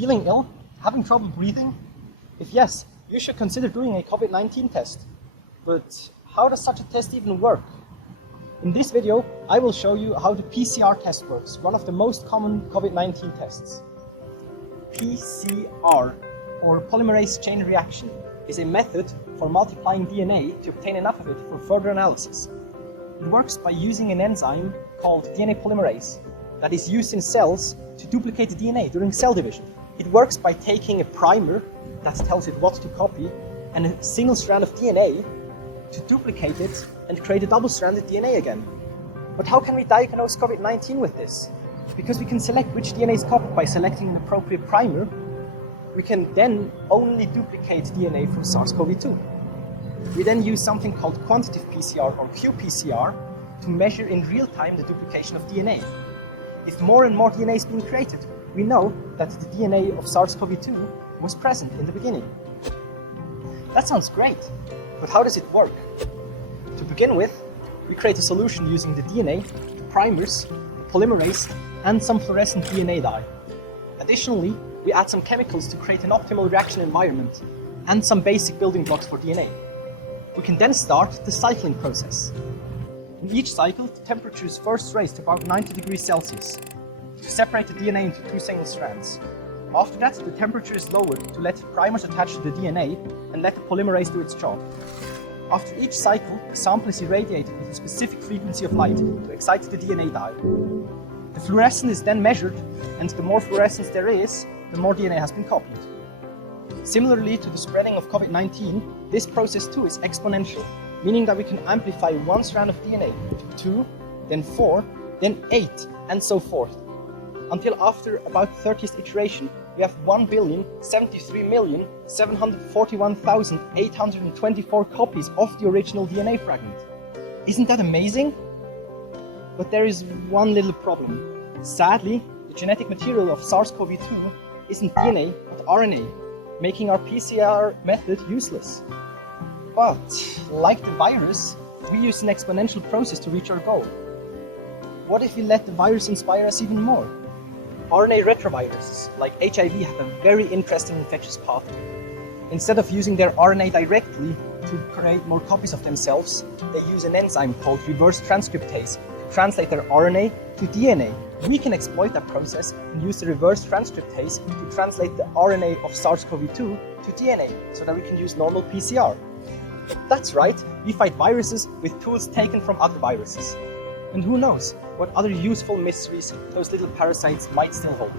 Feeling ill? Having trouble breathing? If yes, you should consider doing a COVID-19 test. But how does such a test even work? In this video, I will show you how the PCR test works, one of the most common COVID-19 tests. PCR, or polymerase chain reaction, is a method for multiplying DNA to obtain enough of it for further analysis. It works by using an enzyme called DNA polymerase that is used in cells to duplicate the DNA during cell division. It works by taking a primer that tells it what to copy and a single strand of DNA to duplicate it and create a double-stranded DNA again. But how can we diagnose COVID-19 with this? Because we can select which DNA is copied by selecting an appropriate primer, we can then only duplicate DNA from SARS-CoV-2. We then use something called quantitative PCR or qPCR to measure in real time the duplication of DNA. If more and more DNA is being created, we know that the DNA of SARS-CoV-2 was present in the beginning. That sounds great, but how does it work? To begin with, we create a solution using the DNA, the primers, the polymerase, and some fluorescent DNA dye. Additionally, we add some chemicals to create an optimal reaction environment and some basic building blocks for DNA. We can then start the cycling process. In each cycle, the temperature is first raised to about 90 degrees Celsius to separate the DNA into two single strands. After that, the temperature is lowered to let primers attach to the DNA and let the polymerase do its job. After each cycle, the sample is irradiated with a specific frequency of light to excite the DNA dye. The fluorescence is then measured, and the more fluorescence there is, the more DNA has been copied. Similarly to the spreading of COVID-19, this process too is exponential, meaning that we can amplify one strand of DNA to 2, then 4, then 8, and so forth, until after about 30th iteration, we have 1,073,741,824 copies of the original DNA fragment. Isn't that amazing? But there is one little problem. Sadly, the genetic material of SARS-CoV-2 isn't DNA, but RNA, making our PCR method useless. But, like the virus, we use an exponential process to reach our goal. What if we let the virus inspire us even more? RNA retroviruses, like HIV, have a very interesting infectious pathway. Instead of using their RNA directly to create more copies of themselves, they use an enzyme called reverse transcriptase to translate their RNA to DNA. We can exploit that process and use the reverse transcriptase to translate the RNA of SARS-CoV-2 to DNA so that we can use normal PCR. That's right, we fight viruses with tools taken from other viruses. And who knows what other useful mysteries those little parasites might still hold.